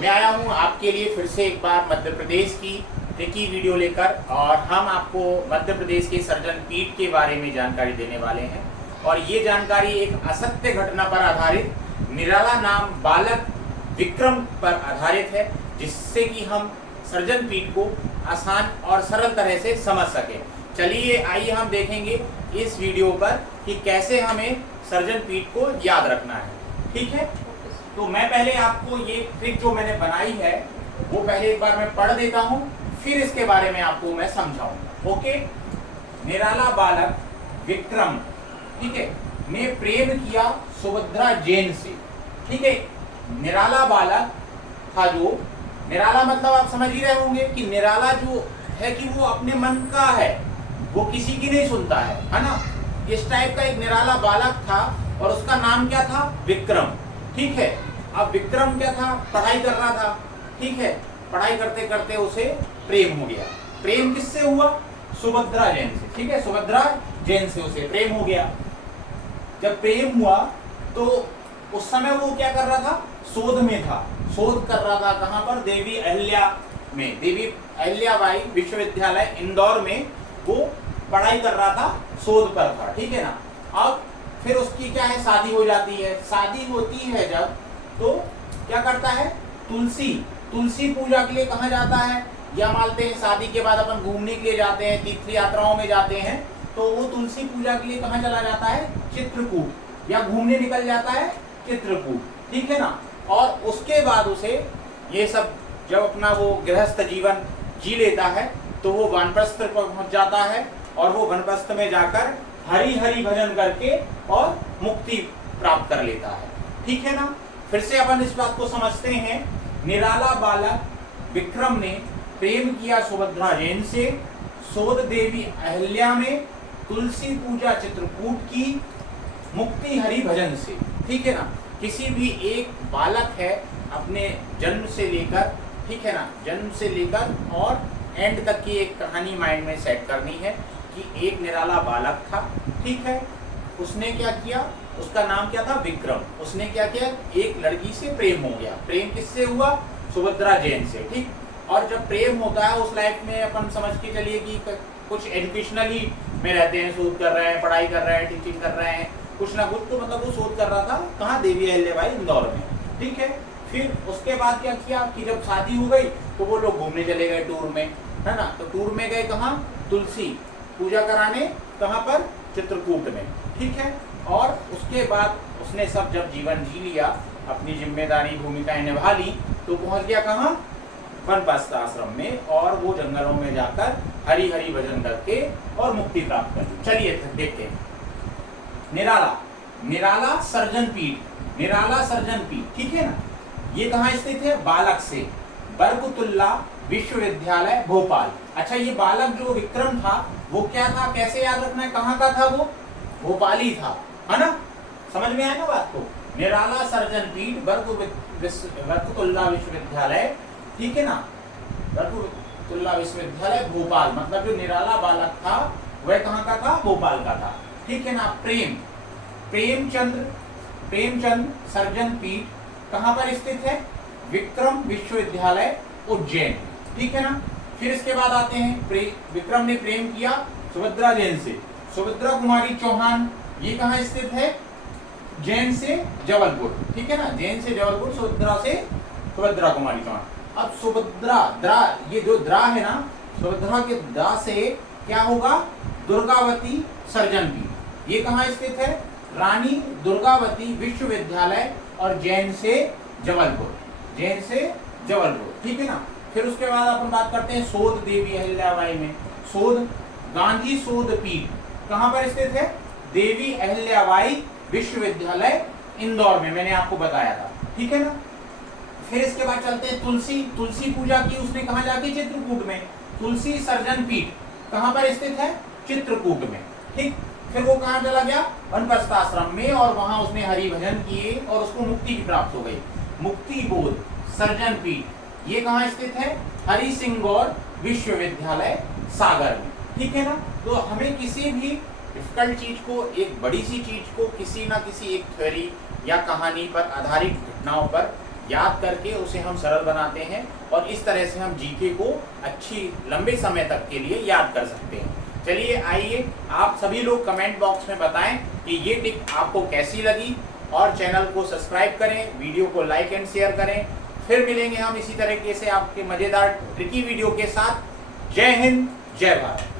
मैं आया हूँ आपके लिए फिर से एक बार मध्य प्रदेश की ट्रिकी वीडियो लेकर, और हम आपको मध्य प्रदेश के सर्जन पीठ के बारे में जानकारी देने वाले हैं। और ये जानकारी एक असत्य घटना पर आधारित निराला नाम बालक विक्रम पर आधारित है, जिससे कि हम सर्जन पीठ को आसान और सरल तरह से समझ सकें। चलिए आइए हम देखेंगे इस वीडियो पर कि कैसे हमें सर्जन पीठ को याद रखना है। ठीक है, तो मैं पहले आपको ये ट्रिक जो मैंने बनाई है वो पहले एक बार मैं पढ़ देता हूँ, फिर इसके बारे में आपको मैं समझाऊंगा। ओके, निराला बालक विक्रम, ठीक है, ने प्रेम किया सुभद्रा जैन से। ठीक है, निराला बालक था जो, निराला मतलब आप समझ ही रहे होंगे कि निराला जो है कि वो अपने मन का है, वो किसी की नहीं सुनता है ना। इस टाइप का एक निराला बालक था और उसका नाम क्या था? विक्रम। ठीक है, अब विक्रम क्या था? पढ़ाई कर रहा था। ठीक है, पढ़ाई करते करते उसे प्रेम हो गया। प्रेम किससे हुआ? सुभद्रा जैन से। ठीक है, सुभद्रा जैन से उसे प्रेम हो गया। जब प्रेम हुआ तो उस समय वो क्या कर रहा था? शोध में था। शोध कर रहा था कहाँ पर? देवी अहिल्या में, देवी अहिल्याबाई विश्वविद्यालय इंदौर में वो पढ़ाई कर रहा था, शोध पर था। ठीक है ना। अब फिर उसकी क्या है? शादी हो जाती है। शादी होती है जब, तो क्या करता है? तुलसी पूजा के लिए कहाँ जाता है? या मानते हैं शादी के बाद अपन घूमने के लिए जाते हैं, तीर्थ यात्राओं में जाते हैं, तो वो तुलसी पूजा के लिए कहाँ चला जाता है? चित्रकूट, या घूमने निकल जाता है चित्रकूट। ठीक है ना। और उसके बाद उसे ये सब जब अपना वो गृहस्थ जीवन जी लेता है तो वो वानप्रस्थ पर पहुंच जाता है, और वो वनप्रस्थ में जाकर हरि हरि भजन करके और मुक्ति प्राप्त कर लेता है। ठीक है ना। फिर से अपन इस बात को समझते हैं। निराला बालक विक्रम ने प्रेम किया सुभद्रा जैन से, शोध देवी अहिल्या में, तुलसी पूजा चित्रकूट की, मुक्ति हरि भजन से। ठीक है ना। किसी भी एक बालक है अपने जन्म से लेकर, ठीक है ना, जन्म से लेकर और एंड तक की एक कहानी माइंड में सेट करनी है कि एक निराला बालक था। ठीक है, उसने क्या किया? उसका नाम क्या था? विक्रम। उसने क्या किया? एक लड़की से प्रेम हो गया। प्रेम किससे हुआ? सुभद्रा जैन से। ठीक, और जब प्रेम होता है उस लाइफ में अपन समझ के चलिए कि कुछ एजुकेशनली में रहते हैं, शोध कर रहे हैं, पढ़ाई कर रहे हैं, टीचिंग कर रहे हैं, कुछ ना कुछ, तो मतलब वो शोध कर रहा था कहाँ? देवी अहिल्याबाई इंदौर में। ठीक है, फिर उसके बाद क्या किया कि जब शादी हो गई तो वो लोग घूमने चले गए टूर में, है ना। तो टूर में गए कहाँ? तुलसी पूजा कराने, कहाँ पर? चित्रकूट में। ठीक है, और उसके बाद उसने सब जब जीवन जी लिया, अपनी जिम्मेदारी भूमिकाएं निभा ली, तो पहुंच गया कहाँ? वनप्रस्थ आश्रम में, और वो जंगलों में जाकर हरि हरि भजन करके और मुक्ति प्राप्त कर ली। चलिए देखते हैं। निराला सर्जन पीठ, निराला सर्जन पीठ, ठीक है ना। ये कहाँ स्थित है? बालक से, बरकतुल्ला विश्वविद्यालय भोपाल। अच्छा, ये बालक जो विक्रम था वो क्या था? कैसे याद रखना है? कहाँ का था वो? भोपाली था, है ना। समझ में आया ना बात को? निराला सर्जन पीठ, बरकतुल्ला विश्वविद्यालय, ठीक है ना, बरकतुल्ला विश्वविद्यालय भोपाल। मतलब जो निराला बालक था वह कहाँ का था? भोपाल का था। ठीक है ना। प्रेमचंद सर्जन पीठ कहाँ पर स्थित है? विक्रम विश्वविद्यालय उज्जैन। ठीक है ना। फिर इसके बाद आते हैं, विक्रम ने प्रेम किया सुभद्रा जैन से, सुभद्रा कुमारी चौहान, ये कहाँ स्थित है? जैन से जबलपुर। ठीक है ना, जैन से जबलपुर, सुभद्रा कुमारी चौहान। अब सुभद्रा द्रा, ये जो द्रा है ना, सुभद्रा के द्रा से क्या होगा? दुर्गावती सर्जन पीठ, ये कहाँ स्थित है? रानी दुर्गावती विश्वविद्यालय, और जैन से जबलपुर, जैन से जबलपुर। ठीक है ना। फिर उसके बाद अपन बात करते हैं शोध देवी अहिल्याबाई में, शोध गांधी शोध पीठ कहाँ पर स्थित है? देवी अहिल्याबाई विश्वविद्यालय इंदौर में, मैंने आपको बताया था। ठीक है ना। फिर इसके बाद चलते हैं तुलसी पूजा की उसने कहाँ जाके? चित्रकूट में। तुलसी सर्जन पीठ कहाँ पर स्थित है? चित्रकूट में। ठीक, फिर वो कहाँ चला गया? वनप्रस्थ आश्रम में, और वहां उसने हरि भजन किए और उसको मुक्ति प्राप्त हो गई। मुक्ति बोध सर्जन पीठ, ये कहाँ स्थित है? हरि सिंह गौर विश्वविद्यालय सागर में। ठीक है ना। तो हमें किसी भी डिफिकल्ट चीज को, एक बड़ी सी चीज को किसी ना किसी एक थ्योरी या कहानी पर आधारित घटनाओं पर याद करके उसे हम सरल बनाते हैं और इस तरह से हम जीके को अच्छी लंबे समय तक के लिए याद कर सकते हैं। चलिए आइए आप सभी लोग कमेंट बॉक्स में बताएं कि ये टिप आपको कैसी लगी और चैनल को सब्सक्राइब करें, वीडियो को लाइक एंड शेयर करें। फिर मिलेंगे हम इसी तरीके से आपके मजेदार ट्रिकी वीडियो के साथ। जय हिंद, जय भारत।